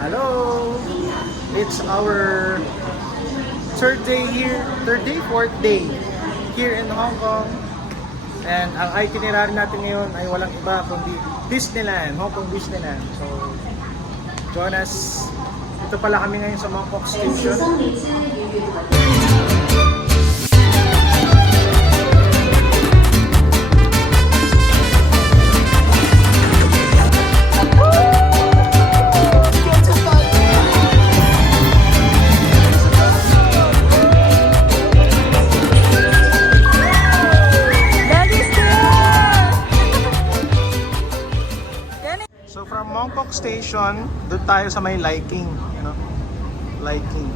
Hello! It's our fourth day here in Hong Kong. And ang itinerary natin ngayon ay walang iba kundi Disneyland, Hong Kong Disneyland. So, join us. Ito pala kami ngayon sa Mongkok Station. So from Mongkok Station, doon tayo sa may Liking, Liking.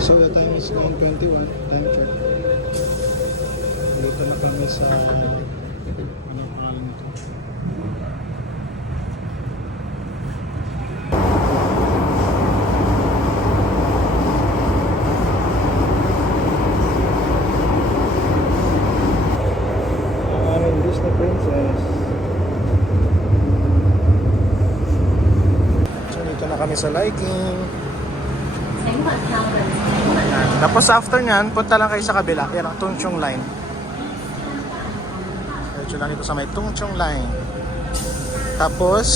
So the time is 9:21, time check. Dito na kami sa anong pangalan nito. Disney Princess. So dito na kami sa Liking. Tapos after nyan, punta lang kayo sa kabila. Yan ang Tung Chung Line. Diretso lang dito sa may Tung Chung Line. Tapos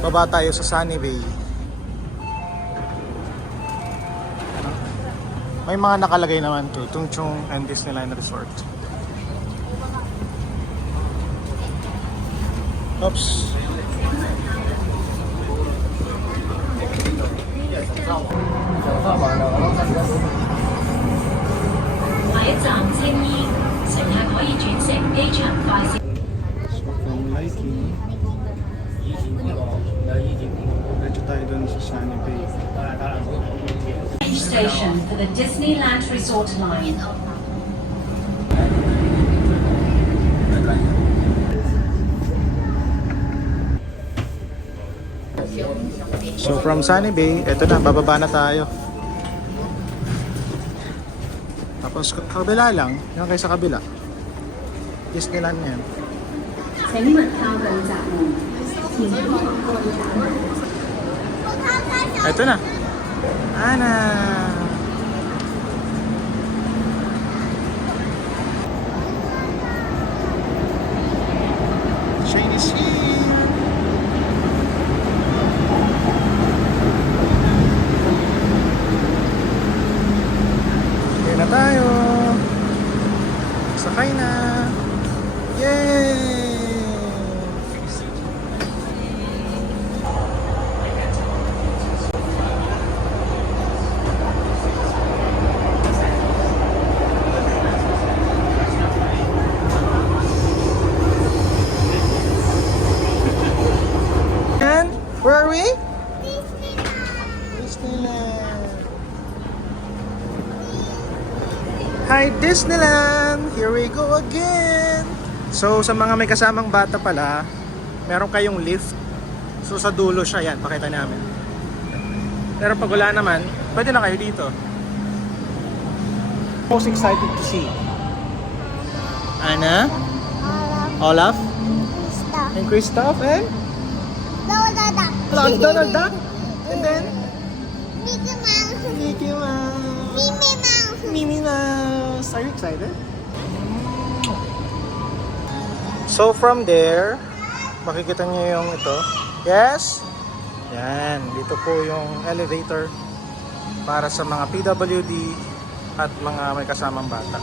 baba tayo sa Sunny Bay. May mga nakalagay naman to, Tung Chung and Disneyland Resort. Oops. Station for the Disneyland Resort line. So from Sunny Bay, eto na, bababa na tayo. Tapos kabila lang, yung kayo sa kabila. Disneyland yan. Eto na. Ana! Chinese here! Na tayo. Sakay na. Yay! And where are we? Disneyland. Hi Disneyland! Here we go again! So sa mga may kasamang bata pala, meron kayong lift. So sa dulo siya, yan, pakita namin. Pero pag wala naman, pwede na kayo dito. Most excited to see? Anna? Olaf? And Kristoff? And? Donald Duck? And then? Mickey Mouse! Minnie Mouse! Are you excited? So from there, makikita niyo yung ito. Yes? Yan, dito po yung elevator para sa mga PWD at mga may kasamang bata.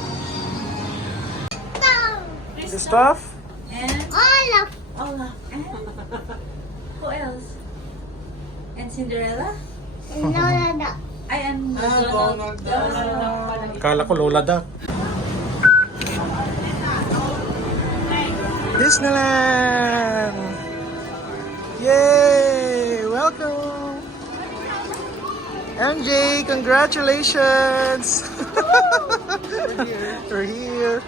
This stuff? And Olaf. Olaf. And who else? And Cinderella? Lola Duck. I am Donald. Kala ko Lola Duck. Disneyland! Yay! Welcome! MJ, congratulations! We're here.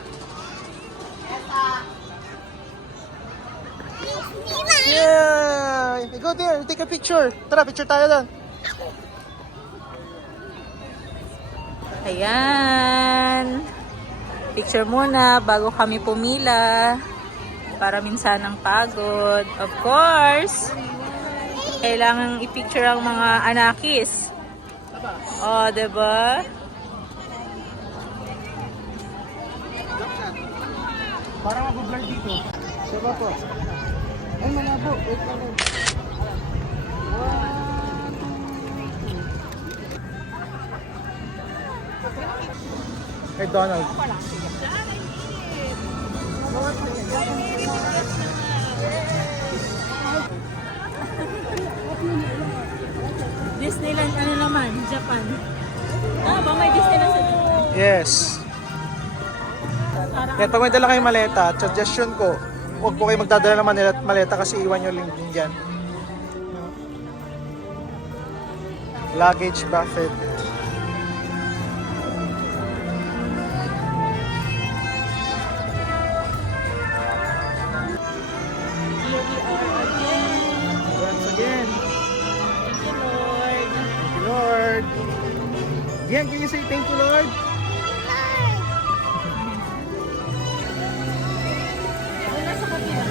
Yeah! Go there, take a picture. Tara, picture tayo doon. Ayan. Picture muna bago kami pumila. para minsan ng pagod. Of course, kailangan i-picture ang mga anakis. Oh, diba? Parang mag-blur dito. Diba po? Ay, malabo. Wait lang. Hey, Donald. Disneyland, ano naman? Japan. Ba may Disneyland sa Japan? Yes. Kaya pag may dala kayong maleta, suggestion ko, huwag po kayo magdadala ng maleta kasi iwan nyo link din dyan. Luggage buffet. Here we are again. Once again. Thank you, Lord. Thank you, Lord. Yan, can you say thank you, Lord? Wala sa kapila.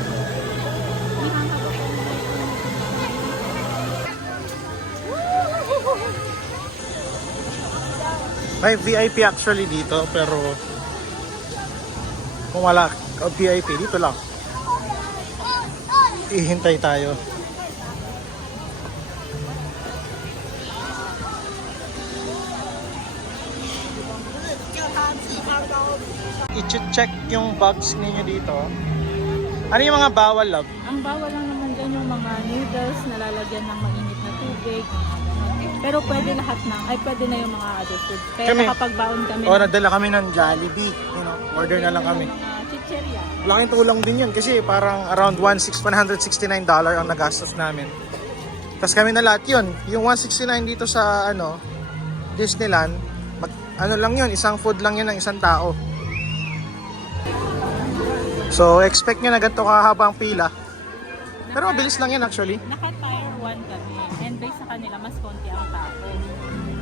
May VIP actually dito, pero kung wala VIP dito lang. Ihintay tayo. I-check yung box ninyo dito. Ano yung mga bawal, love? Ang bawal lang naman dyan yung mga noodles na lalagyan ng mainit na tubig. Pero pwede lahat na. Ay, pwede na yung mga other food. Kaya Kami- nakapagbaon kami O, ng nadala kami ng Jollibee. Order na lang kami. mga chicheria. Laking tulong din yun kasi parang around $169 ang nagastos namin. Tapos kami na lahat yun. Yung 169 dito sa Disneyland, ano lang yun, isang food lang yun ng isang tao. So expect nyo na ganito kahabang pila. Pero mabilis lang yan actually. Naka-tier 1 kami. And based sa kanila, mas konti ang tao.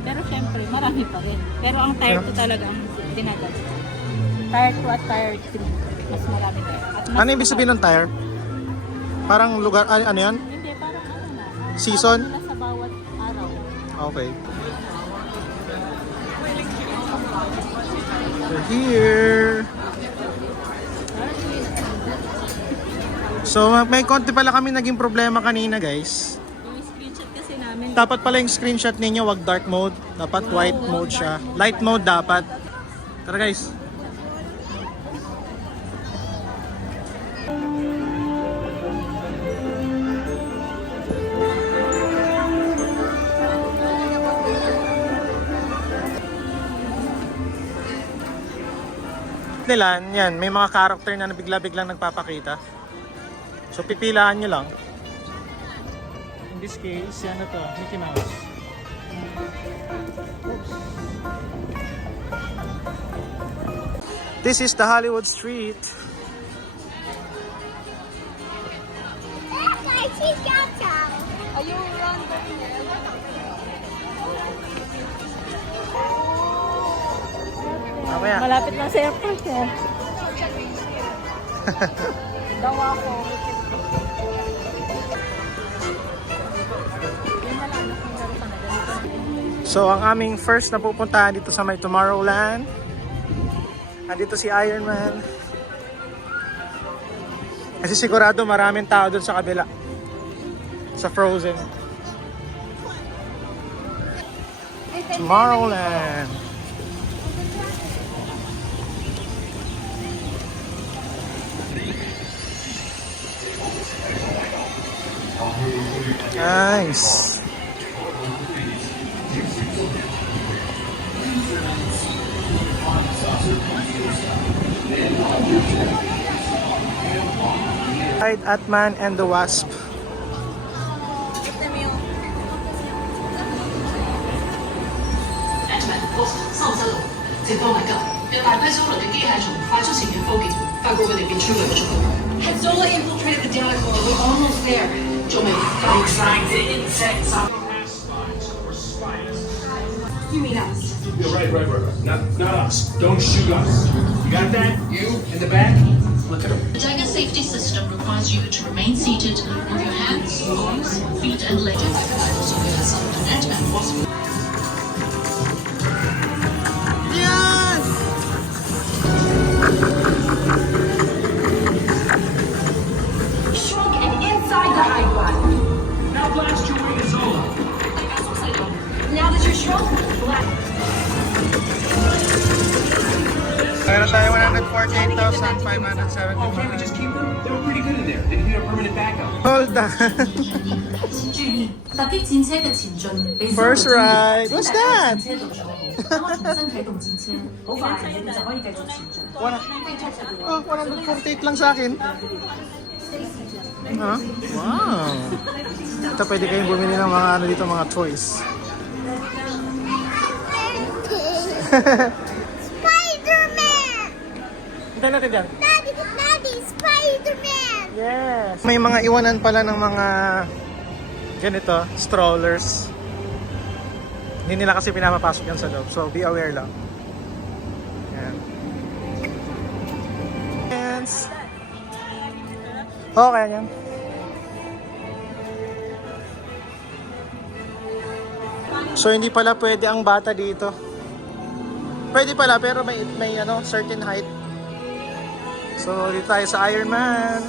Pero syempre, marami pa rin. Pero ang tier 2 talaga ang dinadala. Tier 2 at tier 3. Mas marami tayo. At mas Ano ibig sabihin ng tire? Parang lugar, ano yan? Hindi, parang ano na. Season? Nila sa bawat araw. Okay. We're here. So may konti pala kami naging problema kanina, guys. Yung screenshot kasi namin. Dapat pala yung screenshot ninyo wag dark mode, dapat white mode siya. Light mode dapat. Tara guys. Nila, yan, may mga character na bigla-biglang nagpapakita. So pipilaan nyo lang. In this case, yan na to, Mickey Mouse. This is the Hollywood Street. Mamaya. Malapit lang sa airport eh. Daw ako. So ang aming first na pupuntahan dito sa may Tomorrowland. Andito si Iron Man. Kasi sigurado maraming tao doon sa kabila. Sa Frozen. Tomorrowland. Nice. Ride Ant-Man and the Wasp. Ant-Man boss 喪失路，情況危急，有大批蘇聯嘅機械蟲快速前沿科技，發覺佢哋變超量速度。Had Zola infiltrated the Dalek Core? We're almost there. 仲未。Excited insects. You mean us? Yeah, right. Not us. Don't shoot us. You got that? You in the back? Look at him. The Dagger safety system requires you to remain seated with your hands, arms, feet, and legs. Also, net and possible. Yes! Shrunk and inside the hide one. Now blast your way to Zola. Now that you're shrunk, blast. Meron tayo Okay, we 148,570. just keep them. They were pretty good in there. They need a permanent backup. Hold on. 注意，突擊戰車嘅前進被 First ride. What's that? 車道咗好，等我重新啟動戰車，好快你哋就可以繼續前進。 Oh, 148 lang sa akin. Huh? Wow. Ito pwede kayong bumili ng mga ano dito, mga toys. Spider-Man! Hintayin natin dyan. Daddy, Spider-Man! Yes. May mga iwanan pala ng mga ganito, strollers. Hindi nila kasi pinapapasok yan sa loob. So, be aware lang. Yan. Yes. Okay yan. So, hindi pala pwede ang bata dito. Pwede pala, pero may ano, certain height. So, dito tayo sa Iron Man.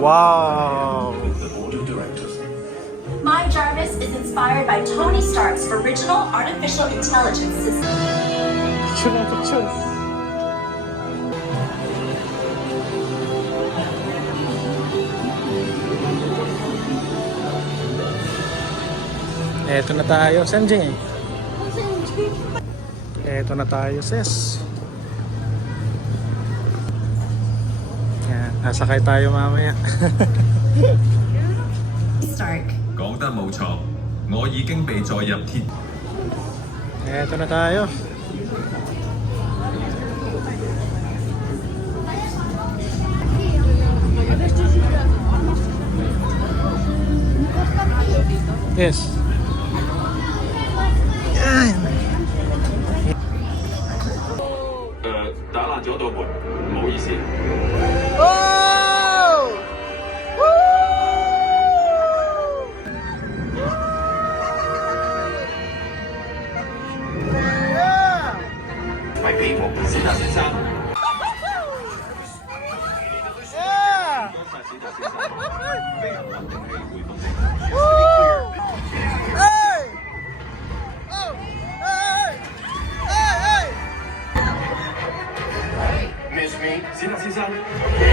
Wow! My Jarvis is inspired by Tony Stark's original artificial intelligence system. Picture na picture. Eto na tayo, Senjing. Eto na tayo, sis. Yan, nasakay tayo mamaya. Stark. 講得冇錯，我已經被載入鐵。 Eto na tayo. Yes. Yan. 打爛咗道門，唔好意思。 Oh! My people，史達先生。 Yeah! 多謝史達先生，飛行運定器回復正。 Hey! Oh! Hey! Hey! Hey! Miss me? 史達先生，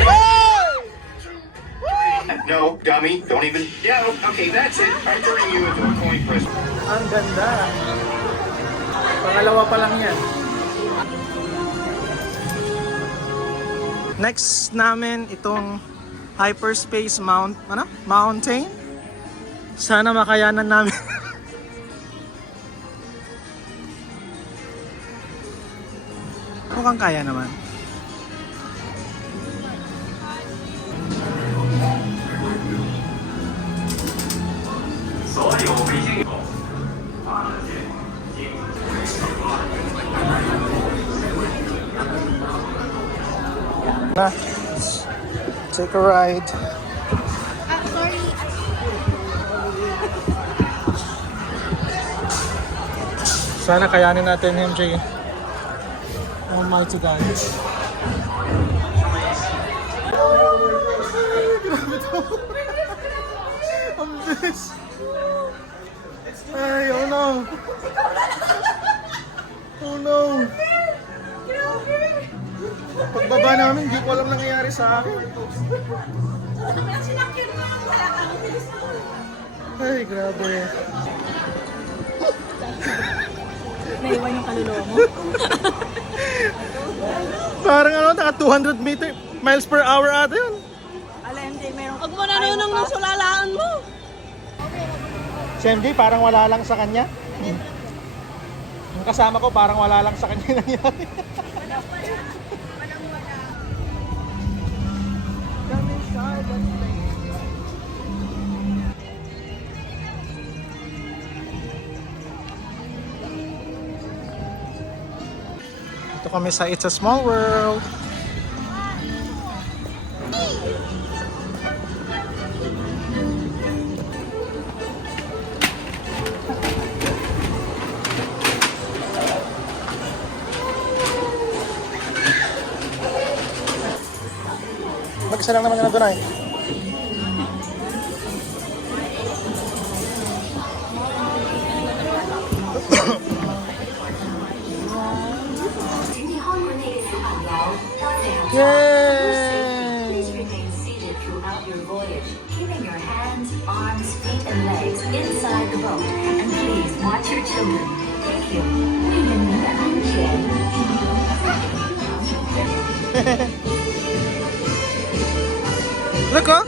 Hey! No, dummy. Don't even. Yeah, okay, that's it. I'm turning you into a coin press. Ang ganda. Pangalawa pa lang yan. Next namin itong hyperspace mountain. Sana makayanan namin. Mukhang kaya naman. Na, take a ride. Sorry. Sana kayanin natin, MJ. Almighty God. Grabe to. Ang bilis. Ay, oh no. Oh no. Pagbaba namin, hindi ko alam nangyayari sa akin. Ay, grabe. Naiwan yung kaluluwa mo. Parang ano, naka 200 miles per hour ata yun. Ala, MJ, meron. Huwag mo na nung sulalaan mo. Si MJ parang wala lang sa kanya. Yung kasama ko parang wala lang sa kanya nangyari. Ito kami sa It's a Small World. Mag-isa lang naman na doon ay. Yay! Please remain seated throughout your voyage, keeping your hands, arms, feet, and legs inside the boat. And please watch your children. Thank you. Look, oh!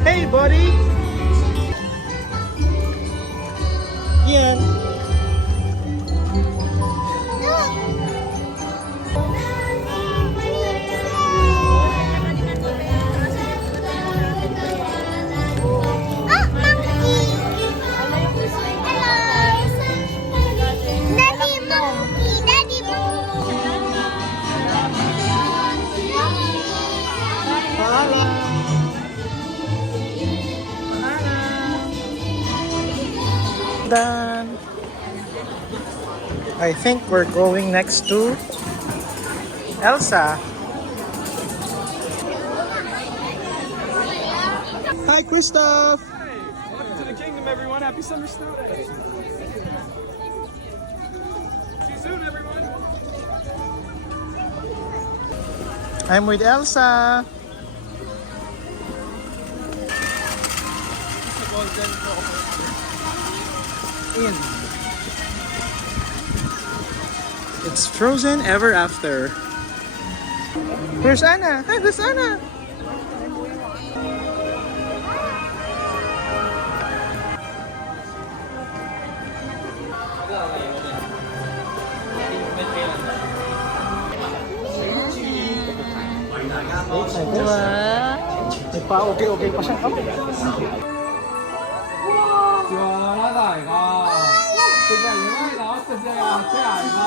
Hey, buddy! Ian! Done. I think we're going next to Elsa. Hi, Christoph. Welcome to the kingdom, everyone. Happy summer snow day. See you soon, everyone. I'm with Elsa. In. It's Frozen Ever After. Where's Anna? Hi, where's Anna? May pa-okay-okay pa siya. 시원하다, 이거. 진짜 이만이다. 어떠세요? 어때요, 이거?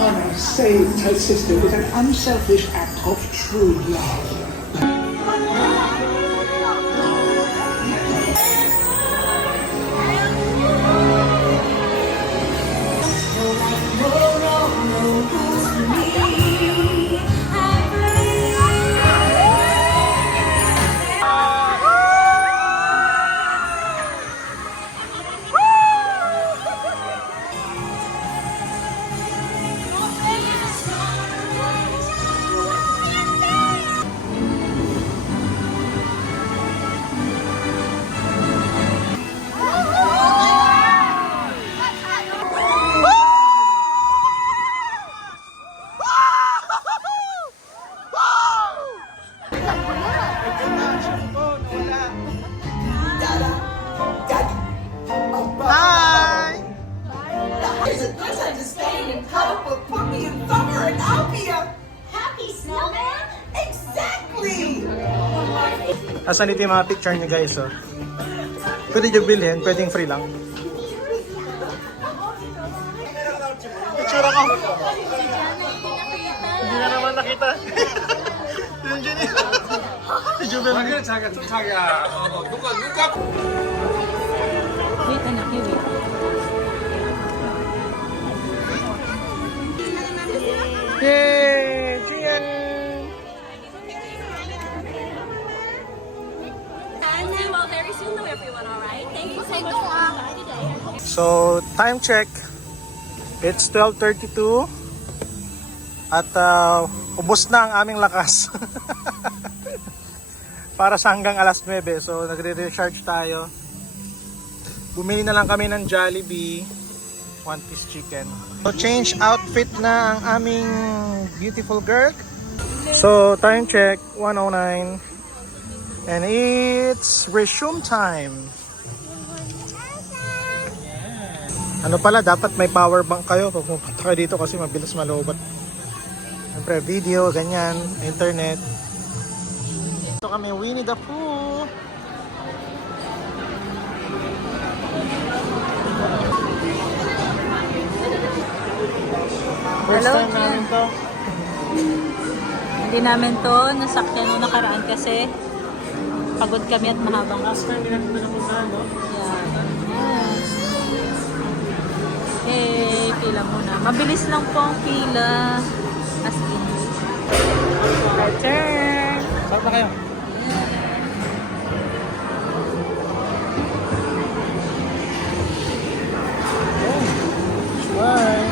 Honor, saved her sister with an unselfish act of true love. Hi! There's a good time to stay and cuddle for Puppy and Thumper and I'll be a happy snowman? Exactly! Asan ito yung mga picture niyo guys, oh. Pwede nyo bilhin, pwedeng free lang. Picture ako! Hindi na naman nakita. Yung Jenny. Si Jubel. 자기가 좀 자기야. 누가 Wait, anak, you wait. Yay! Jian! Very soon, though, everyone, all right? Thank you so much for coming by today. So, time check. It's 12:32. At ubos na ang aming lakas. para sa hanggang alas 9. So nagre-recharge tayo. Bumili na lang kami ng Jollibee, one-piece chicken. So change outfit na ang aming beautiful girl. So time check, 1:09. And it's resume time. Ano pala, dapat may power bank kayo pag pupunta kayo dito kasi mabilis malobat. Siyempre video, ganyan, internet. Ito kami, Winnie the Pooh. First Hello, time namin to. Hindi namin to nasakyan nung nakaraan kasi pagod kami at mahabang Last time din natin napuntahan, no? Eh, pila muna. Mabilis lang po ang pila. As in. Return. Saan na kayo? Bye.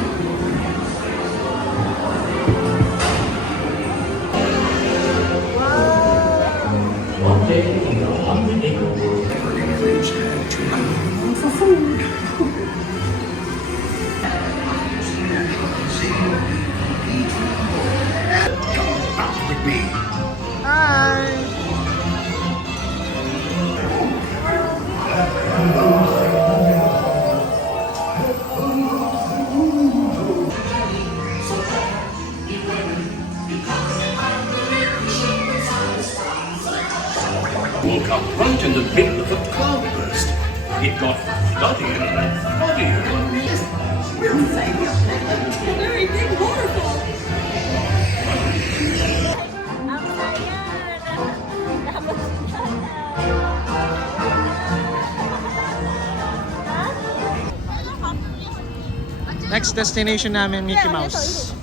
For food. Come out with me. Hi. Woke up right in the middle of a cloudburst. It got floodier and floodier. Very big waterfall. Ang saya. Dapat Next destination namin, Mickey Mouse.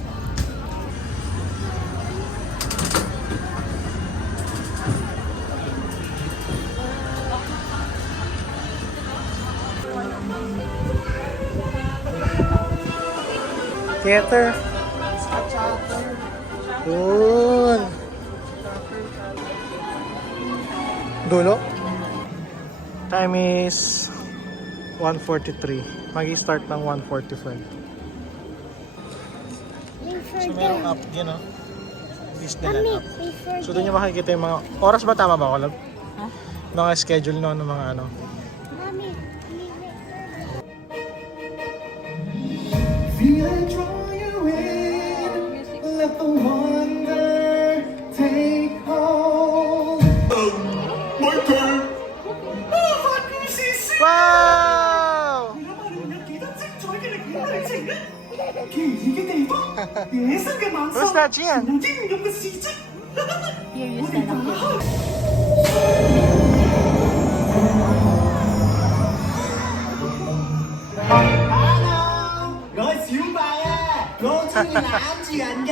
Theater. Doon. Dulo. Time is 1:43. Mag-i-start ng 1:45. So merong up yun, no? Disneyland up. So doon yung makikita yung mga... Oras ba tama ba, Kalab? Ha? Mga schedule no, ng mga ano. Feel it draw you in. Let the wonder take hold. My turn! Wow! 記得精彩嘅歷險旅程咧，奇異嘅地方，野生嘅猛獸， Who's that, Gian? 同英勇嘅事蹟。 here you stand up here. Hello，我係小白啊，我中意攬住人㗎。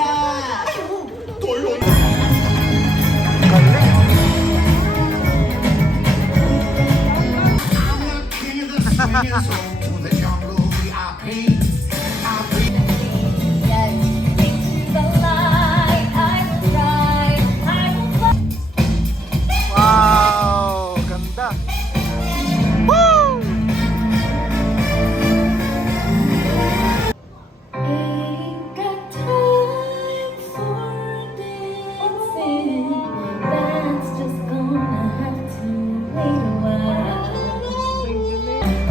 Wow! Ganda! Woo! Ain't got time for dancing. That's just gonna have to wait a while.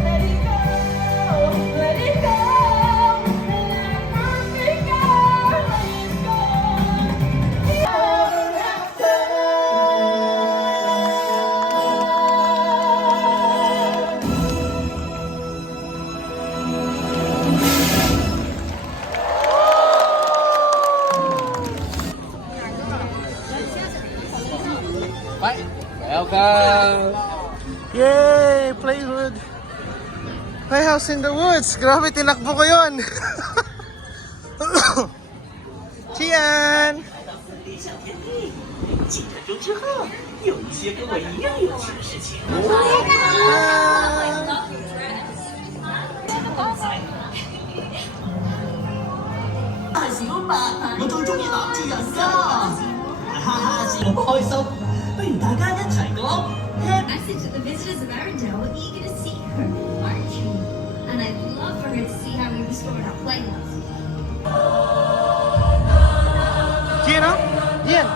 Let it go, let it go. Let perfect always go. Ever after. Welcome! Yay! Playhood! Playhouse in the Woods! Grabe, tinakbo ko yun! Tian! 进来州之后，有一些跟我一样有趣的事情。小白，我最中意攬住人㗎，哈哈，笑我開心，不如大家一齊 message to the visitors of Arendelle. We're eager to see her, aren't you? And I'd love for her to see how we restored our playhouse. Gina? Yan.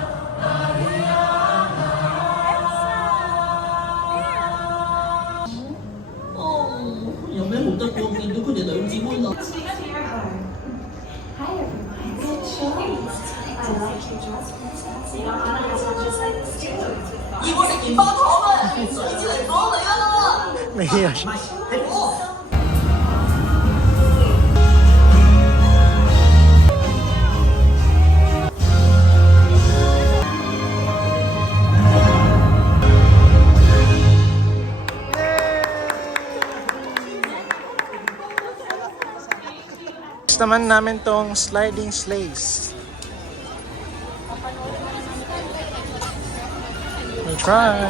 Hi everyone. Good choice. I like your dress, princess. You know, Anna has one just like this too. Nahiya siya. Next naman namin tong sliding sleighs. We'll try.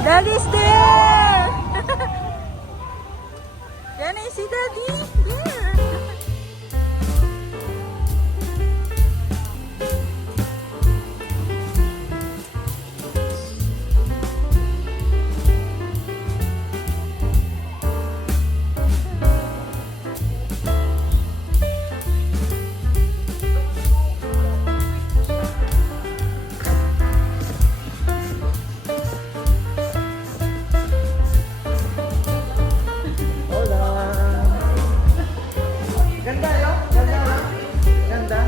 Daddy's there! Can I see Daddy? There! Hola! Ganda yun? Ganda yun? Ganda?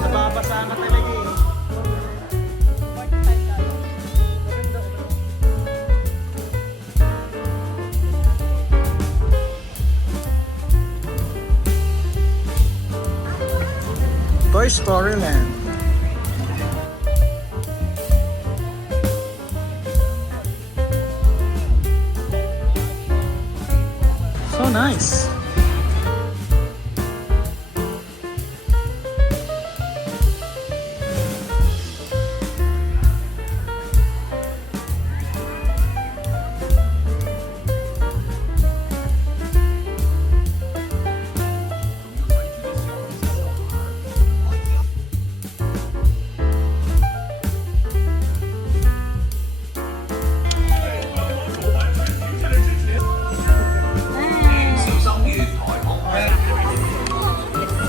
Nababasa ka talaga eh. Toy Story Land. So nice.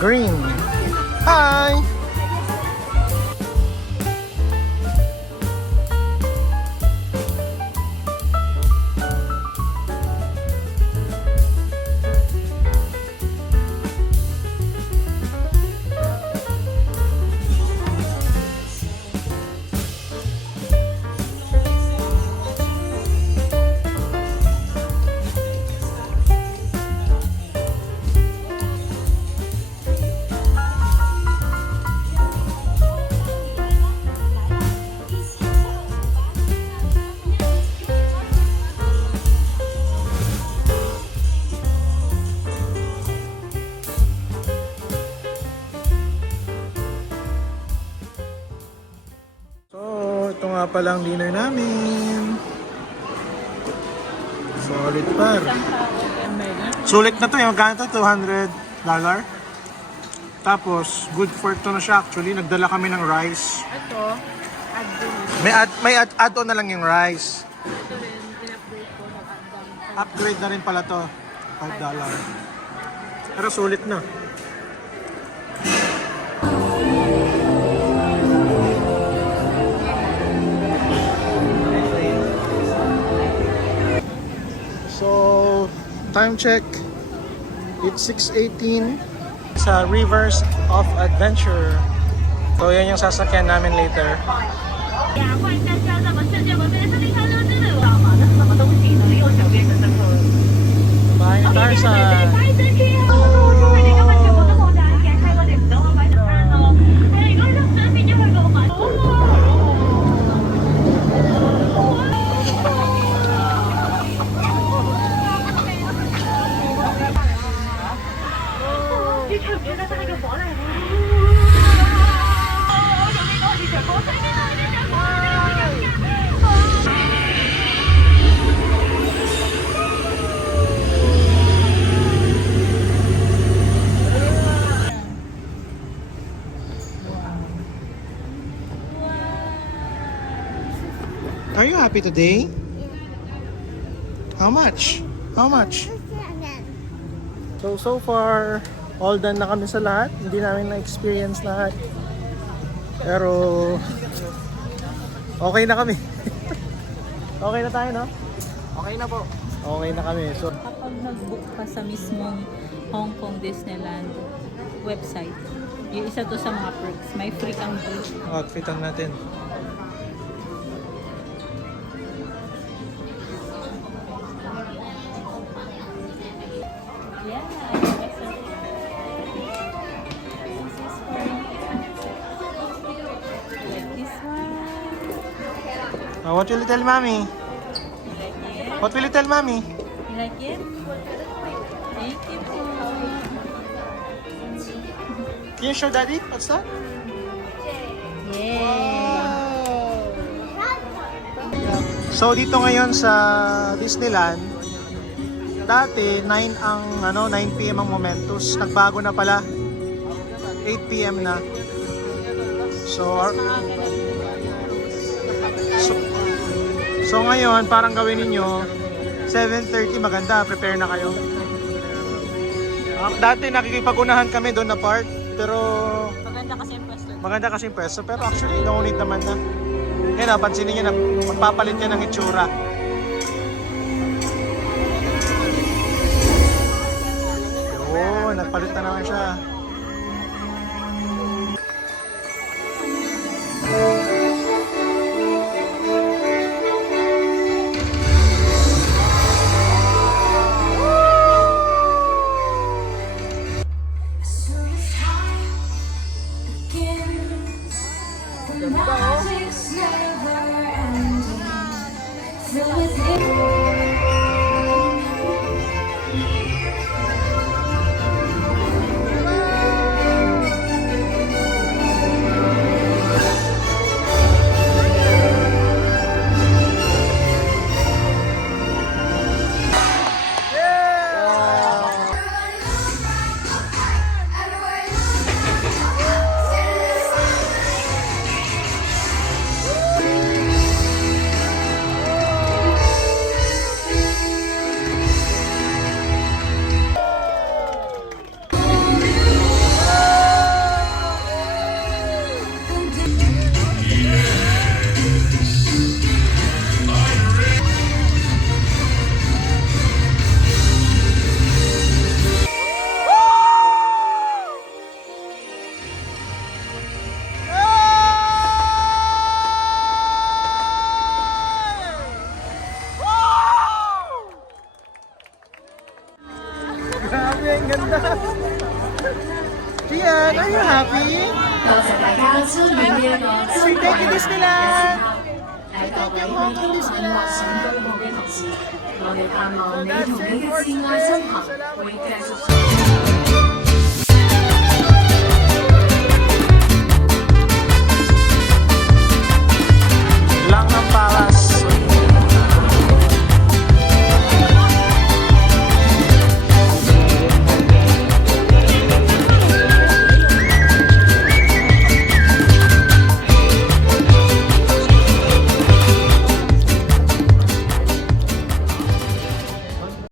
Green. Hi. Ito nga palang dinner namin. Solid par. Sulit na to eh. Magkano to? $200. Tapos, good for ito na siya actually. Nagdala kami ng rice. Ito, May add-on na lang yung rice. ito rin, pinapgrade ko ng andam. Upgrade na rin pala to. $5. Pero sulit na. So, time check. It's 6:18 sa Rivers of Adventure. So, yan yung sasakyan namin later. 呀，欢迎大家在我们世界文明的森林上溜之旅，好吗？那是什么东西呢？右手边的这个。 Bahay ni Tarzan. 快啲上車啊！我哋今日全部都冇帶嘅，睇我哋唔到我買早餐咯。係啊，如果你都想變咗去購物，你唱唔唱得翻呢個火嚟？我同你講，現場火水邊度？現場火水邊度？ So Are you happy today? How much? How much? So far, all done na kami sa lahat. Hindi namin na-experience lahat. Pero, okay na kami. Okay na tayo, no? Okay na po. Okay na kami. So, Kapag nag-book ka sa mismong Hong Kong Disneyland website, yung isa to sa mga perks. May free kang gift. outfitan natin. Yeah. Like this one. What will you tell mommy? What will you tell mommy? You like it? Thank you po. Can you show daddy? What's that? Yeah. So dito ngayon sa Disneyland, dati 9 ang 9 PM ang Momentus, nagbago na pala. 8 PM na. So ngayon parang gawin ninyo 7:30 maganda, prepare na kayo. Dati nakikipag-unahan kami doon na part, pero maganda kasi yung pwesto, pero actually no need naman na. Yan, napansinin nyo na magpapalit yan ng itsura. Yun, nagpalit na naman siya. Grabe, ang ganda. Gian, are you happy? Say thank you, Disneyland! Say thank you, Hong Kong Disneyland! So that's it for today. Salamat po.